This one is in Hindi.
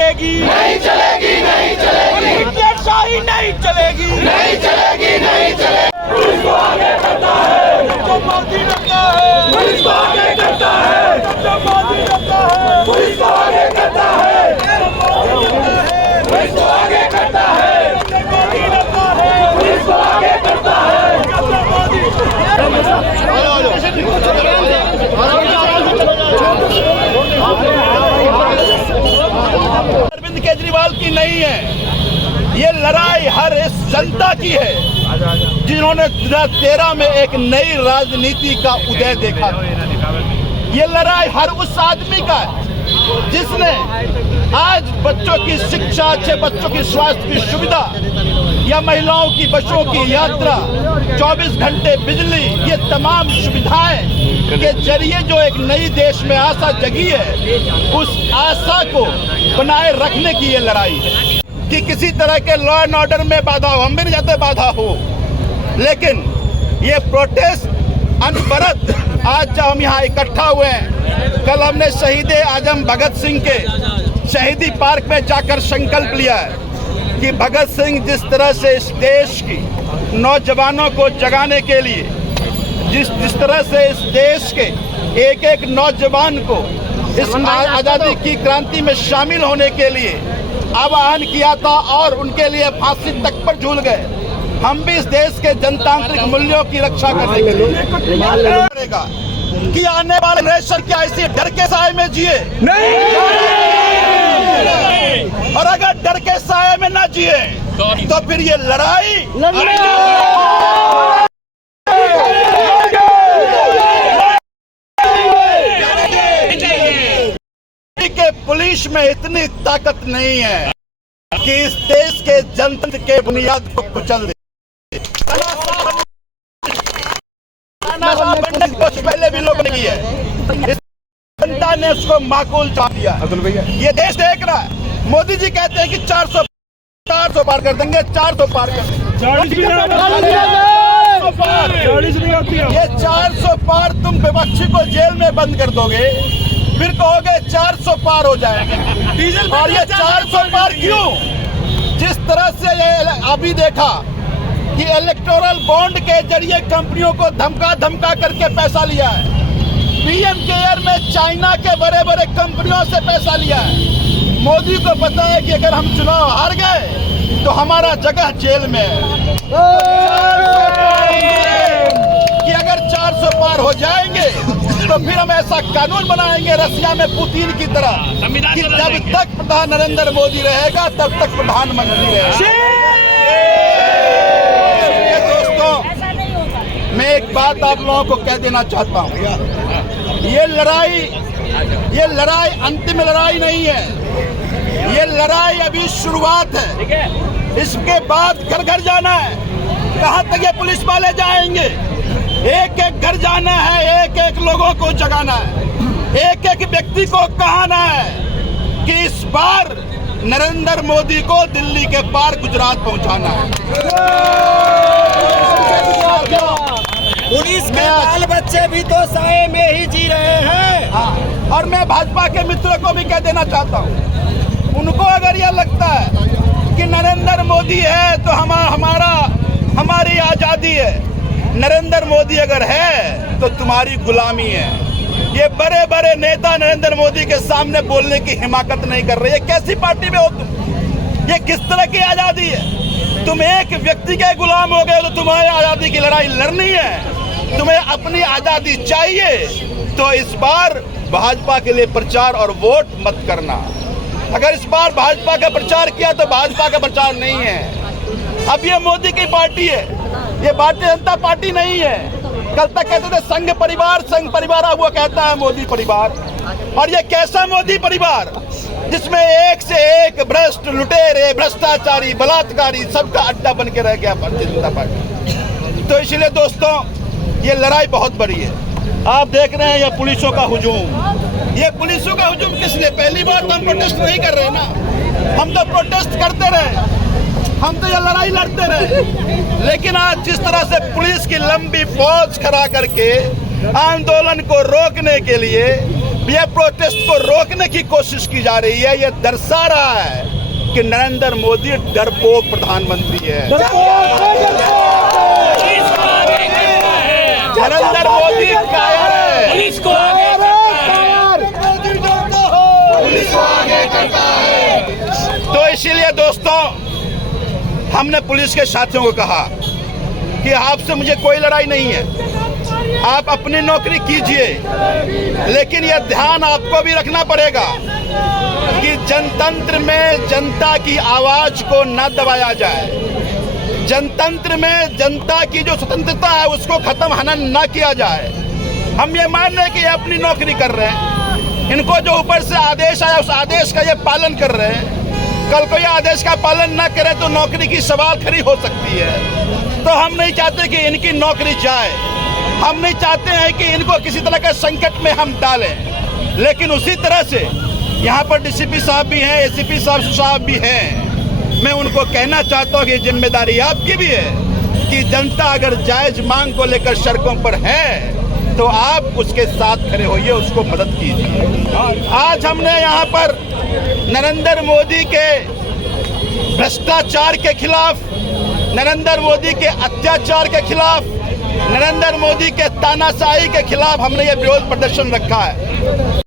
चलेगी, नहीं चलेगी, नहीं चलेगी, हिटलरशाही नहीं चलेगी, नहीं चलेगी, नहीं चलेगी। पुलिस को आगे करता है, जो मोदी करता है, पुलिस को आगे करता है, जो मोदी करता है, पुलिस को आगे करता है, पुलिस को आगे करता है, मोदी करता है, पुलिस को आगे करता है, अरविंद केजरीवाल की नहीं है, ये लड़ाई हर इस जनता की है जिन्होंने 2013 में एक नई राजनीति का उदय देखा। ये लड़ाई हर उस आदमी का है जिसने आज बच्चों की शिक्षा, अच्छे बच्चों की स्वास्थ्य की सुविधा या महिलाओं की बसों की यात्रा, 24 घंटे बिजली, ये तमाम सुविधाएं के जरिए जो एक नई देश में आशा जगी है, उस आशा को बनाए रखने की ये लड़ाई है कि किसी तरह के लॉ एंड ऑर्डर में बाधा हो। हम भी नहीं चाहते बाधा हो, लेकिन ये प्रोटेस्ट अनवरत आज जब हम यहाँ इकट्ठा हुए हैं, कल हमने शहीद आजम भगत सिंह के शहीदी पार्क में जाकर संकल्प लिया है कि भगत सिंह जिस तरह से इस देश की नौजवानों को जगाने के लिए, जिस तरह से इस देश के एक एक नौजवान को इस आज़ादी की क्रांति में शामिल होने के लिए आह्वान किया था और उनके लिए फांसी तक पर झूल गए, हम भी इस देश के जनतांत्रिक मूल्यों की रक्षा करने के लिए करेगा कि आने वाले जनरेशन क्या इसी डर के साए में जिए नहीं, और अगर डर के साए में ना जिए तो फिर ये लड़ाई के पुलिस में इतनी ताकत नहीं है कि इस देश के जनतंत्र के बुनियाद को कुचल दे। पहले भी लोगों ने की है, इस जनता ने उसको माकूल चाह दिया। ये देश देख रहा है। मोदी जी कहते हैं कि 400 पार कर देंगे, 400 पार कर देंगे, 40 ये 400 पार तुम विपक्षी को जेल में बंद कर दोगे, फिर कहोगे 400 पार हो जाएंगे। और ये 400 पार क्यों? जिस तरह से ये अभी देखा कि इलेक्टोरल बॉन्ड के जरिए कंपनियों को धमका करके पैसा लिया है, पीएम केयर में चाइना के बड़े बड़े कंपनियों से पैसा लिया है। मोदी को पता है कि अगर हम चुनाव हार गए तो हमारा जगह जेल में है, कि अगर 400 पार हो जाएंगे तो फिर हम ऐसा कानून बनाएंगे रसिया में पुतिन की तरह कि जब तक प्रधान नरेंद्र मोदी रहेगा तब तक प्रधानमंत्री रहेगा। मैं एक बात आप लोगों को कह देना चाहता हूँ, ये लड़ाई अंतिम लड़ाई नहीं है, ये लड़ाई अभी शुरुआत है। इसके बाद घर घर जाना है। कहाँ तक ये पुलिस वाले जाएंगे? एक एक घर जाना है, एक एक लोगों को जगाना है, एक एक व्यक्ति को कहना है कि इस बार नरेंद्र मोदी को दिल्ली के पार गुजरात पहुंचाना है। पुलिस के बाल बच्चे भी तो साए में ही जी रहे हैं। और मैं भाजपा के मित्रों को भी कह देना चाहता हूँ, उनको अगर यह लगता है कि नरेंद्र मोदी है तो हमारी आज़ादी है, नरेंद्र मोदी अगर है तो तुम्हारी गुलामी है। ये बड़े बड़े नेता नरेंद्र मोदी के सामने बोलने की हिम्मत नहीं कर रहे। ये कैसी पार्टी में हो तुम? ये किस तरह की आज़ादी है? तुम एक व्यक्ति के गुलाम हो गए तो तुम्हारी आज़ादी की लड़ाई लड़नी है। तुम्हें अपनी आज़ादी चाहिए तो इस बार भाजपा के लिए प्रचार और वोट मत करना। अगर इस बार भाजपा का प्रचार किया तो भाजपा का प्रचार नहीं है। अब ये मोदी की पार्टी है, ये भारतीय जनता पार्टी नहीं है। कल तक कहते थे संघ परिवार हुआ कहता है मोदी परिवार। और ये कैसा मोदी परिवार जिसमें एक से एक भ्रष्ट, लुटेरे, भ्रष्टाचारी, बलात्कारी सबका अड्डा बन के रह गया भारतीय जनता पार्टी। तो इसलिए दोस्तों ये लड़ाई बहुत बड़ी है। आप देख रहे हैं ये पुलिसों का हुजूम। ये पुलिसों का हुजूम किस लिए? पहली बार तो हम प्रोटेस्ट नहीं कर रहे ना, हम तो प्रोटेस्ट करते रहे, हम तो ये लड़ाई लड़ते रहे। लेकिन आज जिस तरह से पुलिस की लंबी फौज खड़ा करके आंदोलन को रोकने के लिए ये प्रोटेस्ट को रोकने की कोशिश की जा रही है। ये दर्शा रहा है कि नरेंद्र मोदी डरपोक प्रधानमंत्री है। नरेंद्र मोदी कायर है। पुलिस को आगे तो इसीलिए दोस्तों हमने पुलिस के साथियों को कहा कि आपसे मुझे कोई लड़ाई नहीं है, आप अपनी नौकरी कीजिए, लेकिन यह ध्यान आपको भी रखना पड़ेगा कि जनतंत्र में जनता की आवाज को न दबाया जाए। जनतंत्र में जनता की जो स्वतंत्रता है उसको खत्म हनन न किया जाए। हम ये मान रहे हैं कि ये अपनी नौकरी कर रहे हैं, इनको जो ऊपर से आदेश आया उस आदेश का ये पालन कर रहे हैं। कल को ये आदेश का पालन न करें तो नौकरी की सवाल खड़ी हो सकती है। तो हम नहीं चाहते कि इनकी नौकरी जाए, हम नहीं चाहते हैं कि इनको किसी तरह के संकट में हम डालें। लेकिन उसी तरह से यहाँ पर डीसीपी साहब भी हैं, एसीपी साहब भी हैं। मैं उनको कहना चाहता हूँ कि जिम्मेदारी आपकी भी है कि जनता अगर जायज मांग को लेकर सड़कों पर है तो आप उसके साथ खड़े होइए, उसको मदद कीजिए। आज हमने यहाँ पर नरेंद्र मोदी के भ्रष्टाचार के खिलाफ, नरेंद्र मोदी के अत्याचार के खिलाफ, नरेंद्र मोदी के तानाशाही के खिलाफ हमने ये विरोध प्रदर्शन रखा है।